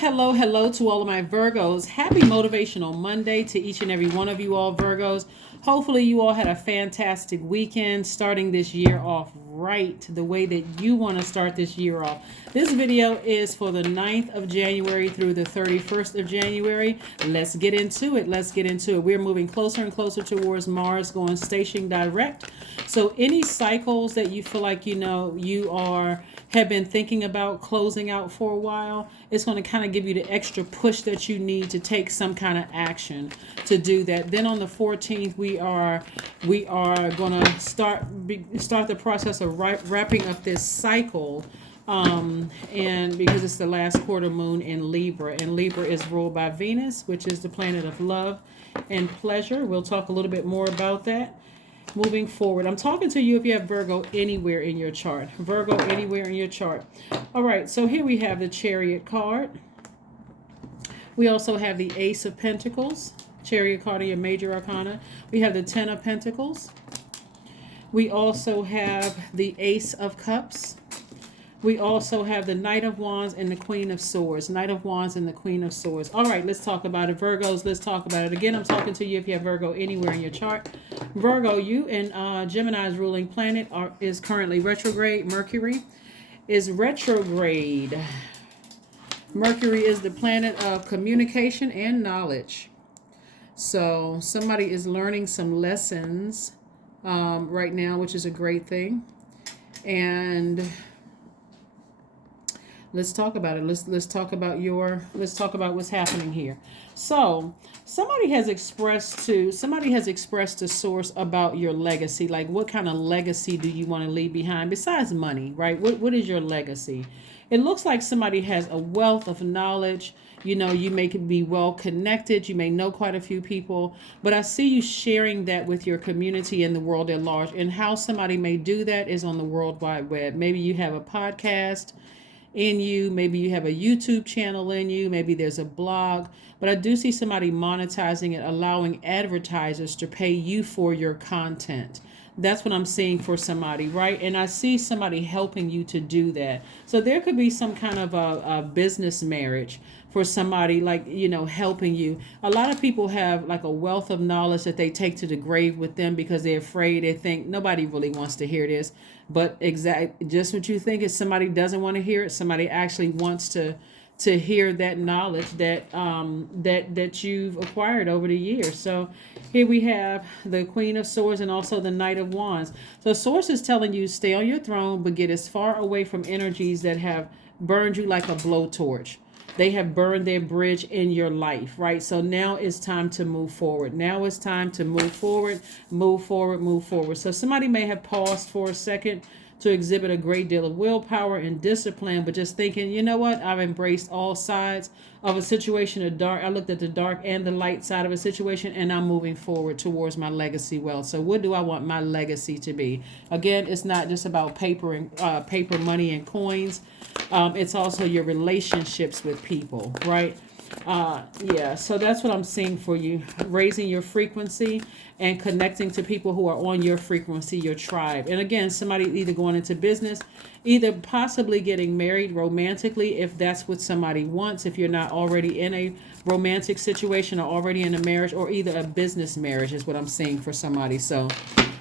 Hello to all of my Virgos. Happy Motivational Monday to each and every one of you all Virgos. Hopefully you all had a fantastic weekend, starting this year off right the way that you want to start this year off. This video is for the 9th of January through the 31st of January. Let's get into it. We're moving closer and closer towards Mars going station direct. So any cycles that you feel like have been thinking about closing out for a while, it's going to kind of give you the extra push that you need to take some kind of action to do that. Then on the 14th, we are going to start the process of wrapping up this cycle. And because it's the last quarter moon in Libra, and Libra is ruled by Venus, which is the planet of love and pleasure. We'll talk a little bit more about that. Moving forward, I'm talking to you if you have Virgo anywhere in your chart. Virgo anywhere in your chart. All right, so here we have the Chariot card. We also have the Ace of Pentacles, Chariot card in your major arcana. We have the Ten of Pentacles. We also have the Ace of Cups. We also have the Knight of Wands and the Queen of Swords. Knight of Wands and the Queen of Swords. All right, let's talk about it. Virgos, let's talk about it. Again, I'm talking to you if you have Virgo anywhere in your chart. Virgo, you and Gemini's ruling planet is currently retrograde. Mercury is retrograde. Mercury is the planet of communication and knowledge. So somebody is learning some lessons right now, which is a great thing. And let's talk about it. Let's talk about what's happening here. So somebody has expressed to source about your legacy. Like, what kind of legacy do you want to leave behind besides money, right? What is your legacy? It looks like somebody has a wealth of knowledge. You may be well connected. You may know quite a few people, but I see you sharing that with your community and the world at large. And how somebody may do that is on the World Wide Web. Maybe you have a podcast in you, maybe you have a YouTube channel in you, maybe there's a blog, but I do see somebody monetizing it, allowing advertisers to pay you for your content. That's what I'm seeing for somebody, right? And I see somebody helping you to do that. So there could be some kind of a business marriage for somebody, like, helping you. A lot of people have like a wealth of knowledge that they take to the grave with them because they're afraid. They think nobody really wants to hear this. But just what you think is somebody doesn't want to hear it. Somebody actually wants to hear that knowledge that you've acquired over the years. So here we have the Queen of Swords and also the Knight of Wands. So Source is telling you stay on your throne, but get as far away from energies that have burned you like a blowtorch. They have burned their bridge in your life, right? So now it's time to move forward. Move forward. So somebody may have paused for a second to exhibit a great deal of willpower and discipline, but just thinking, you know what? I've embraced all sides of a situation of dark. I looked at the dark and the light side of a situation, and I'm moving forward towards my legacy wealth. So what do I want my legacy to be? Again, it's not just about paper, money, and coins. It's also your relationships with people, right? So that's what I'm seeing for you. Raising your frequency and connecting to people who are on your frequency, your tribe. And again, somebody either going into business, either possibly getting married romantically, if that's what somebody wants, if you're not already in a romantic situation or already in a marriage, or either a business marriage is what I'm seeing for somebody. So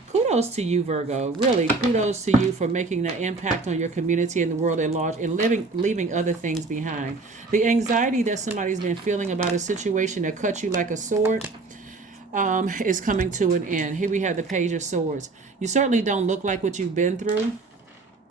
kudos to you, Virgo. Really, kudos to you for making that impact on your community and the world at large and leaving other things behind. The anxiety that somebody's been feeling about a situation that cut you like a sword is coming to an end. Here we have the Page of Swords. You certainly don't look like what you've been through.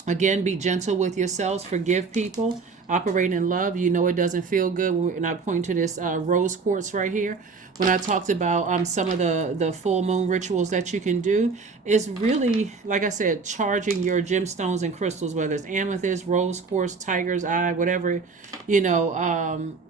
Again, be gentle with yourselves. Forgive people. Operate in love. It doesn't feel good. And I point to this rose quartz right here. When I talked about some of the full moon rituals that you can do, is really, like I said, charging your gemstones and crystals, whether it's amethyst, rose quartz, tiger's eye, whatever,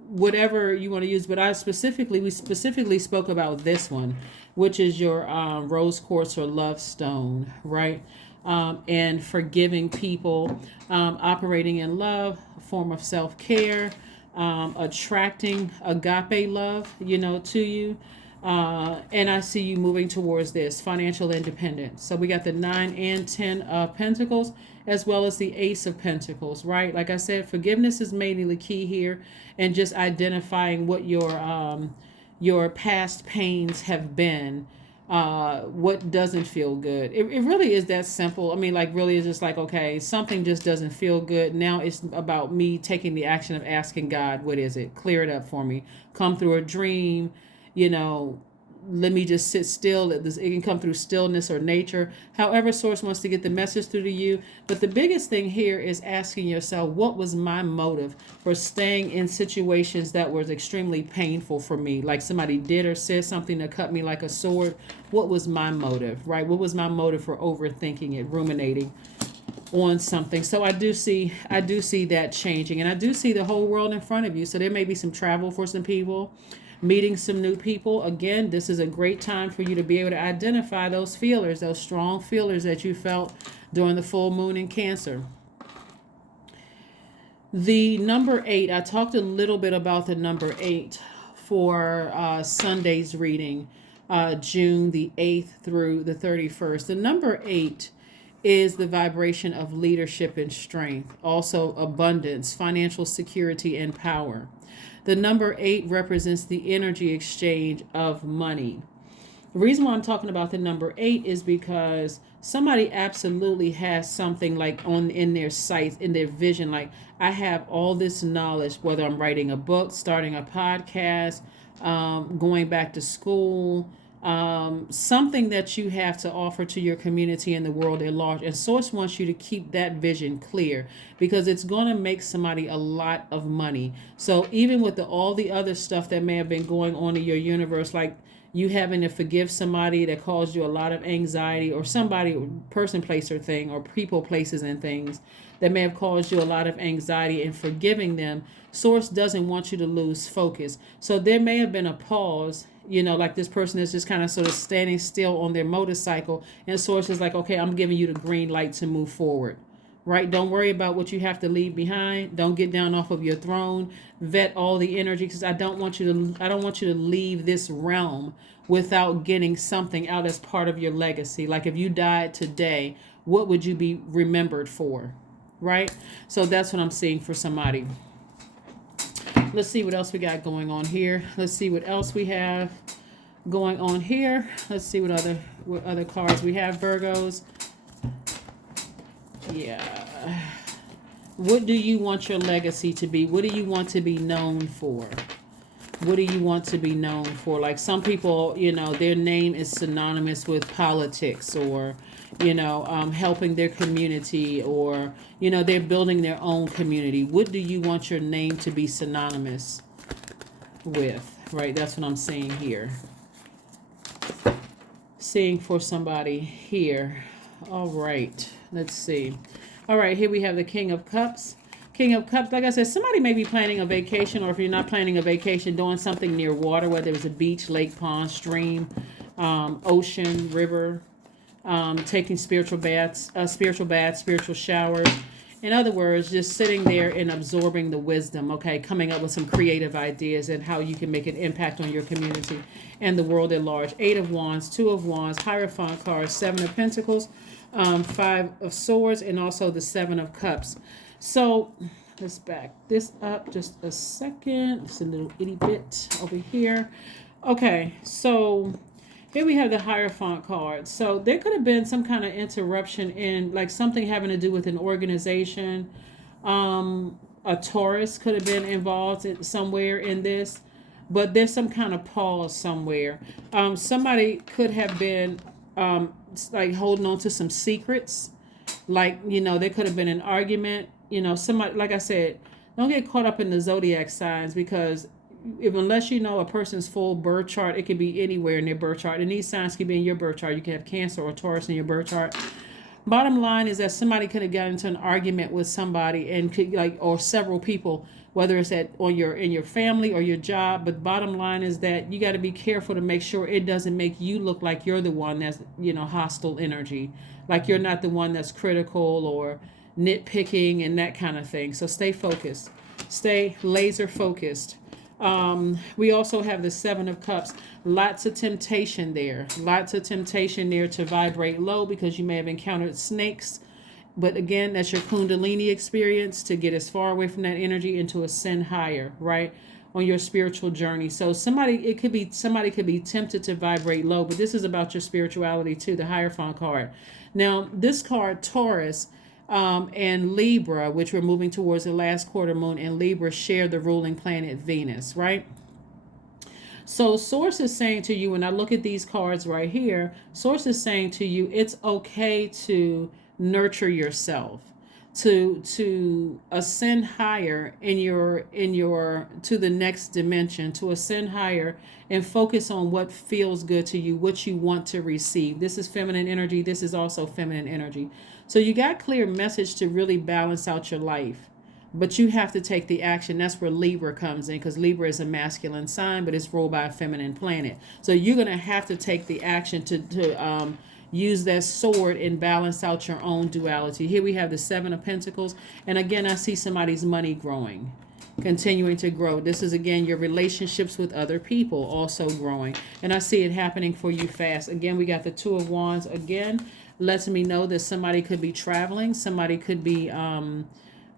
whatever you want to use. But we specifically spoke about this one, which is your rose quartz or love stone, right? And forgiving people, operating in love, a form of self-care, attracting agape love, to you. And I see you moving towards this financial independence. So we got the 9 and 10 of Pentacles as well as the Ace of Pentacles, right? Like I said, forgiveness is mainly the key here, and just identifying what your past pains have been, what doesn't feel good. It really is that simple. I mean, like, really is just like, okay, something just doesn't feel good. Now it's about me taking the action of asking God, what is it? Clear it up for me. Come through a dream, you know, let me just sit still. It can come through stillness or nature, however source wants to get the message through to you. But the biggest thing here is asking yourself, what was my motive for staying in situations that was extremely painful for me? Like somebody did or said something that cut me like a sword. What was my motive, right? What was my motive for overthinking it, ruminating on something? So I do see that changing, and I do see the whole world in front of you. So there may be some travel for some people, meeting some new people. Again, this is a great time for you to be able to identify those feelers, those strong feelers that you felt during the full moon in Cancer. The number 8, I talked a little bit about the number 8 for Sunday's reading, June the 8th through the 31st. The number 8 is the vibration of leadership and strength, also abundance, financial security, and power. The number 8 represents the energy exchange of money. The reason why I'm talking about the number 8 is because somebody absolutely has something like in their sights, in their vision, like, I have all this knowledge, whether I'm writing a book, starting a podcast, going back to school, something that you have to offer to your community and the world at large. And Source wants you to keep that vision clear, because it's going to make somebody a lot of money. So even with all the other stuff that may have been going on in your universe, like you having to forgive somebody that caused you a lot of anxiety, or somebody, person, place, or thing, or people, places, and things that may have caused you a lot of anxiety, and forgiving them, Source doesn't want you to lose focus. So there may have been a pause, you know, like this person is just kind of sort of standing still on their motorcycle, and Source is like, okay, I'm giving you the green light to move forward, right? Don't worry about what you have to leave behind. Don't get down off of your throne. Vet all the energy, because I don't want you to leave this realm without getting something out as part of your legacy. Like if you died today, what would you be remembered for, right? So that's what I'm seeing for somebody. Let's see what else we got going on here. Let's see what else we have going on here. Let's see what other cards we have, Virgos. Yeah. What do you want your legacy to be? What do you want to be known for? What do you want to be known for? Like some people, you know, their name is synonymous with politics, or, you know, helping their community, or, you know, they're building their own community. What do you want your name to be synonymous with? Right, that's what I'm seeing here. Seeing for somebody here. All right, let's see. All right, here we have the King of Cups. King of Cups, like I said, somebody may be planning a vacation, or if you're not planning a vacation, doing something near water, whether it's a beach, lake, pond, stream, ocean, river, taking spiritual baths, spiritual showers. In other words, just sitting there and absorbing the wisdom, okay, coming up with some creative ideas and how you can make an impact on your community and the world at large. 8 of Wands, 2 of Wands, Hierophant cards, 7 of Pentacles, 5 of Swords, and also the 7 of Cups. So let's back this up just a second. It's a little itty bit over here. Okay, so here we have the Hierophant card. So there could have been some kind of interruption in, like, something having to do with an organization. A Taurus could have been involved somewhere in this, but there's some kind of pause somewhere. Somebody could have been like holding on to some secrets. Like, you know, there could have been an argument. You know, somebody, like I said, don't get caught up in the zodiac signs, because unless you know a person's full birth chart, it can be anywhere in their birth chart. And these signs can be in your birth chart. You can have Cancer or Taurus in your birth chart. Bottom line is that somebody could have gotten into an argument with somebody, and could, like, or several people, whether it's in your family or your job. But bottom line is that you got to be careful to make sure it doesn't make you look like you're the one that's, you know, hostile energy. Like you're not the one that's critical or nitpicking and that kind of thing. So stay focused. Stay laser focused. We also have the 7 of Cups. Lots of temptation there. Lots of temptation there to vibrate low, because you may have encountered snakes But again, that's your Kundalini experience, to get as far away from that energy and to ascend higher, right? On your spiritual journey. So somebody could be tempted to vibrate low, but this is about your spirituality too, the Hierophant card. Now, this card, Taurus, and Libra, which we're moving towards the last quarter moon, and Libra share the ruling planet Venus, right? So Source is saying to you, when I look at these cards right here, Source is saying to you, it's okay to nurture yourself, to ascend higher in your to the next dimension, to ascend higher and focus on what feels good to you, what you want to receive. This is feminine energy. This is also feminine energy. So you got clear message to really balance out your life. But you have to take the action. That's where Libra comes in, because Libra is a masculine sign, but it's ruled by a feminine planet. So you're going to have to take the action to use that sword and balance out your own duality. Here we have the Seven of Pentacles. And again, I see somebody's money growing, continuing to grow. This is, again, your relationships with other people also growing. And I see it happening for you fast. Again, we got the Two of Wands. Again, lets me know that somebody could be traveling. Somebody could be...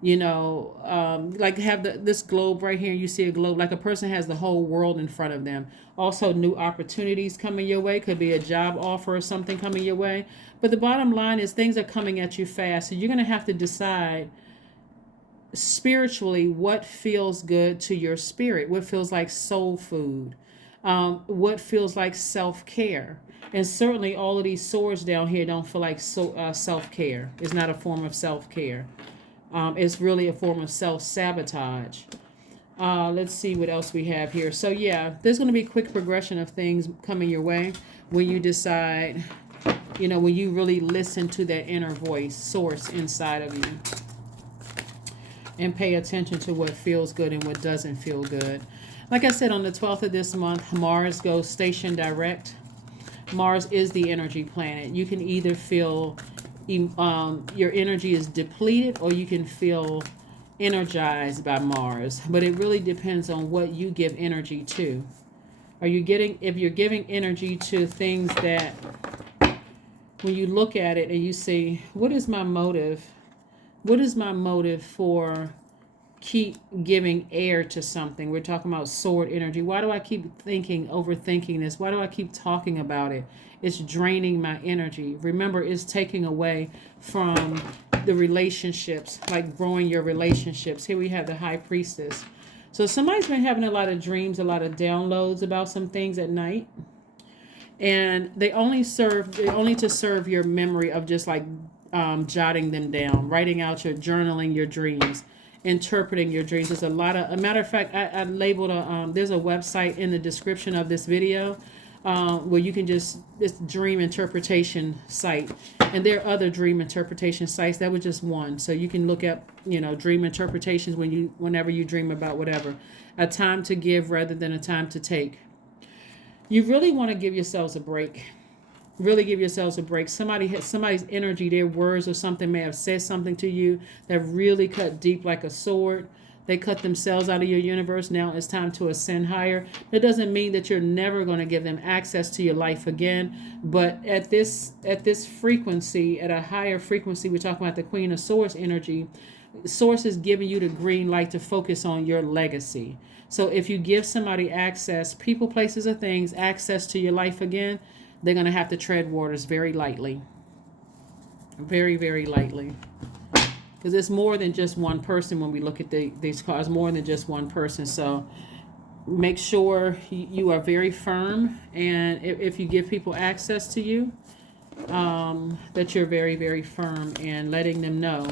like have this globe right here. You see a globe, like a person has the whole world in front of them. Also, new opportunities coming your way. Could be a job offer or something coming your way. But the bottom line is things are coming at you fast. So you're going to have to decide spiritually what feels good to your spirit, what feels like soul food, what feels like self-care. And certainly all of these swords down here don't feel like self-care. It's not a form of self-care. It's really a form of self-sabotage. Let's see what else we have here. So yeah, there's going to be a quick progression of things coming your way when you decide, when you really listen to that inner voice, source inside of you, and pay attention to what feels good and what doesn't feel good. Like I said, on the 12th of this month, Mars goes station direct. Mars is the energy planet. You can either feel your energy is depleted, or you can feel energized by Mars. But it really depends on what you give energy to. If you're giving energy to things that, when you look at it and you say, what is my motive? What is my motive for keep giving air to something? We're talking about sword energy. Why do I keep overthinking this? Why do I keep talking about it? It's draining my energy. Remember, it's taking away from the relationships, like growing your relationships. Here we have the High Priestess. So somebody's been having a lot of dreams, a lot of downloads about some things at night. And they only to serve your memory of just like jotting them down, writing out journaling your dreams, interpreting your dreams. There's a matter of fact, I labeled there's a website in the description of this video where you can this dream interpretation site, and there are other dream interpretation sites. That was just one. So you can look up dream interpretations whenever you dream about whatever. A time to give rather than a time to take. You really want to give yourselves a break. Really give yourselves a break. Somebody's energy, their words or something may have said something to you that really cut deep like a sword. They cut themselves out of your universe. Now it's time to ascend higher. That doesn't mean that you're never going to give them access to your life again. But at this frequency, at a higher frequency, we're talking about the Queen of Swords energy. Source is giving you the green light to focus on your legacy. So if you give somebody access, people, places, or things, access to your life again, they're going to have to tread waters very lightly. Very, very lightly. Because it's more than just one person when we look at these cards, more than just one person. So make sure you are very firm. And if you give people access to you, that you're very, very firm and letting them know,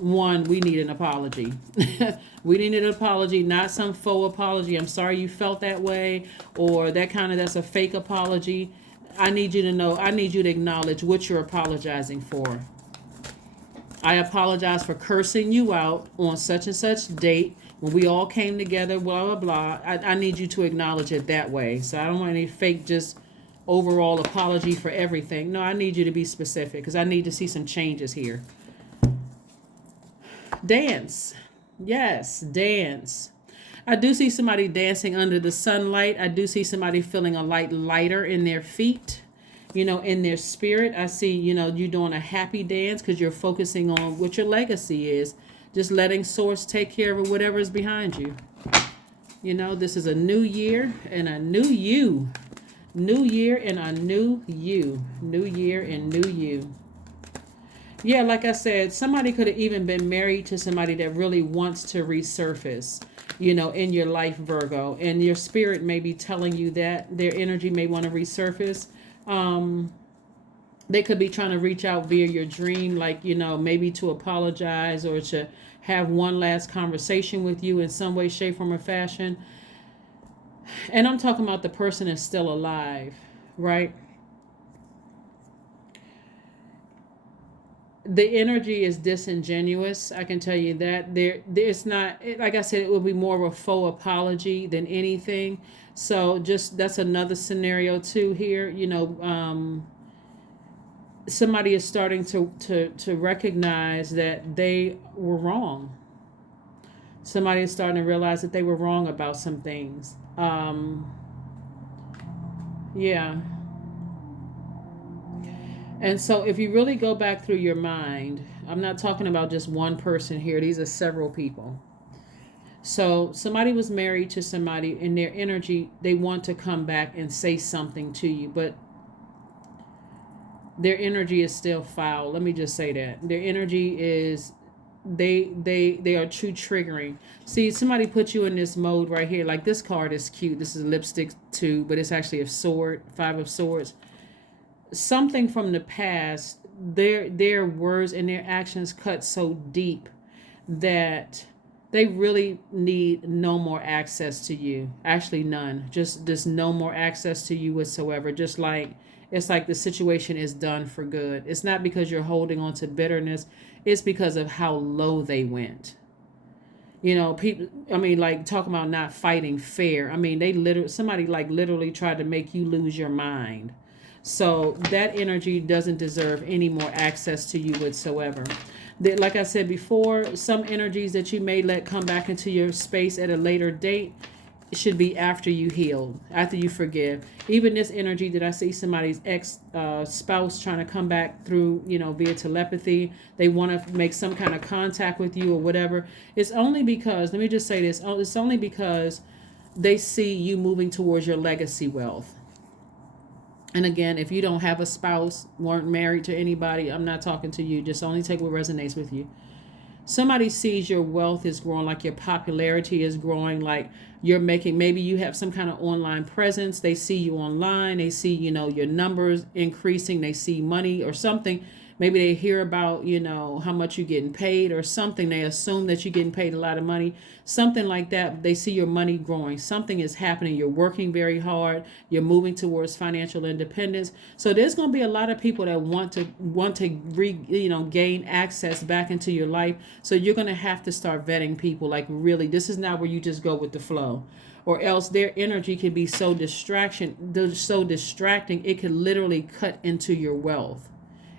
one, we need an apology. We need an apology, not some faux apology. I'm sorry you felt that way, or that's a fake apology. I need you to know, I need you to acknowledge what you're apologizing for. I apologize for cursing you out on such and such date when we all came together, blah, blah, blah. I need you to acknowledge it that way. So I don't want any fake just overall apology for everything. No, I need you to be specific because I need to see some changes here. Dance. Yes, dance. I do see somebody dancing under the sunlight. I do see somebody feeling a lighter in their feet. In their spirit, I see, you doing a happy dance because you're focusing on what your legacy is. Just letting source take care of whatever is behind you. This is a new year and a new you. New year and a new you. New year and new you. Yeah, like I said, somebody could have even been married to somebody that really wants to resurface, in your life, Virgo. And your spirit may be telling you that their energy may want to resurface. They could be trying to reach out via your dream, like, maybe to apologize or to have one last conversation with you in some way, shape, form, or fashion. And I'm talking about the person is still alive, right? The energy is disingenuous. I can tell you that there's not, like I said, it would be more of a faux apology than anything. So just that's another scenario too here. Somebody is starting to recognize that they were wrong. Somebody is starting to realize that they were wrong about some things. Yeah. And so if you really go back through your mind, I'm not talking about just one person here. These are several people. So somebody was married to somebody, in their energy, they want to come back and say something to you, but their energy is still foul. Let me just say that. Their energy is, they are too triggering. See, somebody put you in this mode right here. Like, this card is cute. This is a lipstick too, but it's actually a sword, 5 of swords. Something from the past, their words and their actions cut so deep that they really need no more access to you. Actually, none. Just no more access to you whatsoever. Just like, it's like the situation is done for good. It's not because you're holding on to bitterness. It's because of how low they went. People, I mean, like, talking about not fighting fair. I mean, somebody literally tried to make you lose your mind. So that energy doesn't deserve any more access to you whatsoever. Like I said before, some energies that you may let come back into your space at a later date should be after you heal, after you forgive. Even this energy that I see somebody's ex spouse trying to come back through, via telepathy. They want to make some kind of contact with you or whatever. It's only because, let me just say this, it's only because they see you moving towards your legacy wealth. And again, if you don't have a spouse, weren't married to anybody, I'm not talking to you. Just only take what resonates with you. Somebody sees your wealth is growing, like your popularity is growing, like you're making, maybe you have some kind of online presence. They see you online. They see, your numbers increasing. They see money or something. Maybe they hear about, how much you're getting paid or something. They assume that you're getting paid a lot of money, something like that. They see your money growing. Something is happening. You're working very hard. You're moving towards financial independence. So there's going to be a lot of people that want to gain access back into your life. So you're going to have to start vetting people. Like, really, this is not where you just go with the flow. Or else their energy can be so distracting, it could literally cut into your wealth.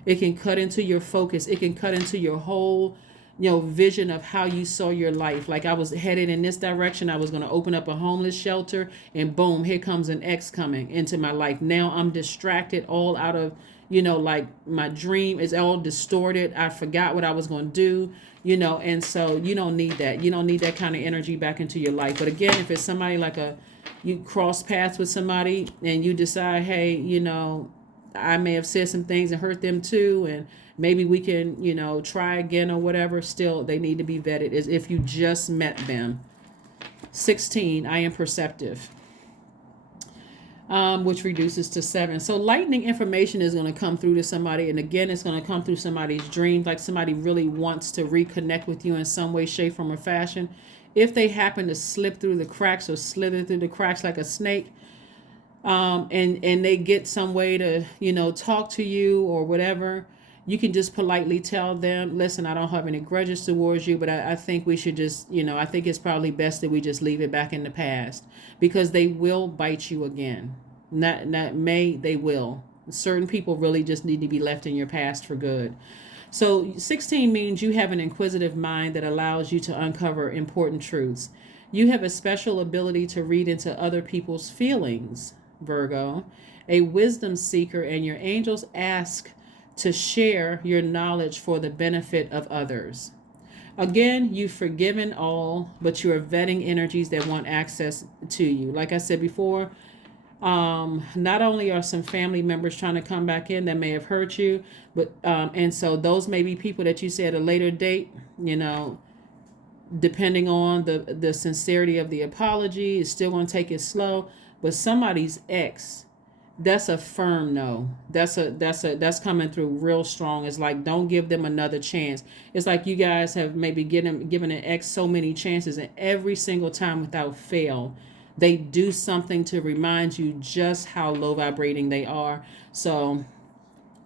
It can cut into your focus. It can cut into your whole, vision of how you saw your life. Like, I was headed in this direction. I was going to open up a homeless shelter, and boom, here comes an ex coming into my life. Now I'm distracted, all out of, like, my dream is all distorted. I forgot what I was going to do, and so you don't need that. You don't need that kind of energy back into your life. But again, if it's somebody like you cross paths with somebody and you decide, hey, I may have said some things and hurt them too, and maybe we can, try again or whatever. Still, they need to be vetted as if you just met them. 16, I am perceptive, which reduces to 7. So lightning information is going to come through to somebody, and again, it's going to come through somebody's dreams, like somebody really wants to reconnect with you in some way, shape, form, or fashion. If they happen to slip through the cracks or slither through the cracks like a snake, and they get some way to, talk to you or whatever, you can just politely tell them, listen, I don't have any grudges towards you, but I think we should just, I think it's probably best that we just leave it back in the past, because they will bite you again. They will. Certain people really just need to be left in your past for good. So 16 means you have an inquisitive mind that allows you to uncover important truths. You have a special ability to read into other people's feelings, Virgo, a wisdom seeker, and your angels ask to share your knowledge for the benefit of others. Again, you've forgiven all, but you are vetting energies that want access to you. Like I said before, not only are some family members trying to come back in that may have hurt you, but and so those may be people that you say at a later date, depending on the sincerity of the apology, it's still going to take it slow. But somebody's ex, that's a firm no. That's coming through real strong. It's like, don't give them another chance. It's like you guys have maybe given an ex so many chances, and every single time without fail, they do something to remind you just how low vibrating they are. So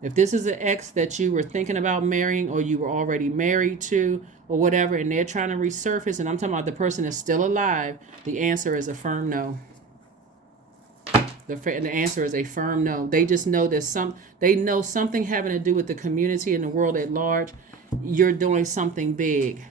if this is an ex that you were thinking about marrying, or you were already married to, or whatever, and they're trying to resurface, and I'm talking about the person is still alive, the answer is a firm no. The answer is a firm no. They just know they know something having to do with the community and the world at large. You're doing something big.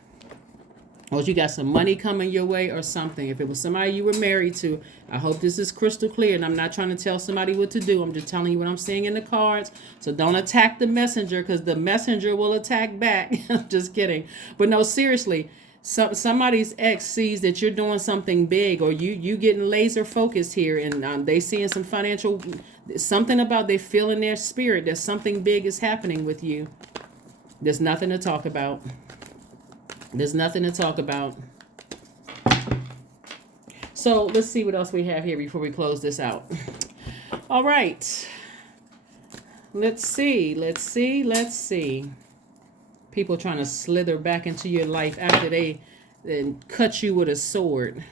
Or you got some money coming your way or something. If it was somebody you were married to, I hope this is crystal clear. And I'm not trying to tell somebody what to do. I'm just telling you what I'm seeing in the cards. So don't attack the messenger, because the messenger will attack back. I'm just kidding. But no, seriously, somebody's ex sees that you're doing something big, or you getting laser focused here, and they seeing some financial, something about, they feel in their spirit that something big is happening with you. There's nothing to talk about. There's nothing to talk about. So let's see what else we have here before we close this out. All right. Let's see. People trying to slither back into your life after they then cut you with a sword.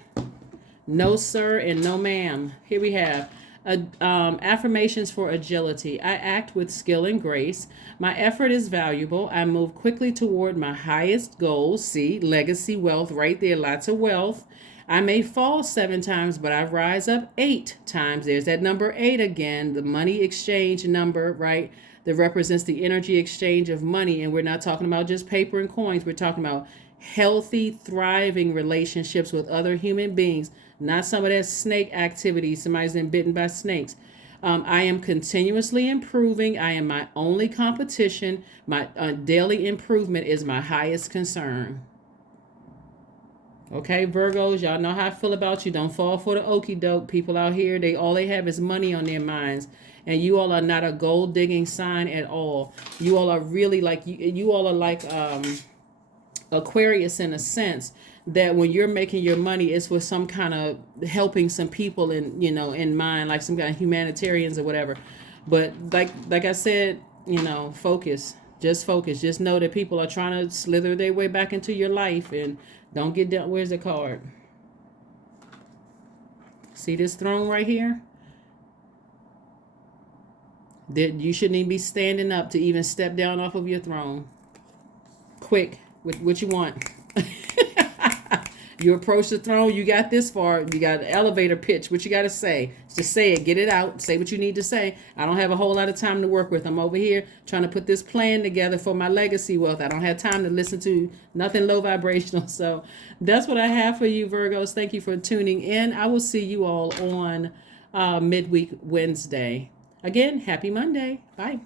No, sir, and no, ma'am. Here we have affirmations for agility. I act with skill and grace. My effort is valuable. I move quickly toward my highest goals. See, legacy wealth right there. Lots of wealth. I may fall 7 times, but I rise up 8 times. There's that number 8 again, the money exchange number, right? That represents the energy exchange of money. And we're not talking about just paper and coins. We're talking about healthy, thriving relationships with other human beings. Not some of that snake activity. Somebody's been bitten by snakes. I am continuously improving. I am my only competition. My daily improvement is my highest concern. Okay, Virgos, y'all know how I feel about you. Don't fall for the okie doke. People out here, all they have is money on their minds. And you all are not a gold digging sign at all. You all are really like, you all are like Aquarius in a sense, that when you're making your money, it's with some kind of helping some people in mind, like some kind of humanitarians or whatever. But like I said, focus. Just know that people are trying to slither their way back into your life, and don't get down. Where's the card? See this throne right here? That you shouldn't even be standing up to even step down off of your throne. Quick, what you want? You approach the throne, you got this far, you got an elevator pitch. What you got to say? Just say it, get it out, say what you need to say. I don't have a whole lot of time to work with. I'm over here trying to put this plan together for my legacy wealth. I don't have time to listen to nothing low vibrational. So that's what I have for you, Virgos. Thank you for tuning in. I will see you all on midweek Wednesday. Again, happy Monday. Bye.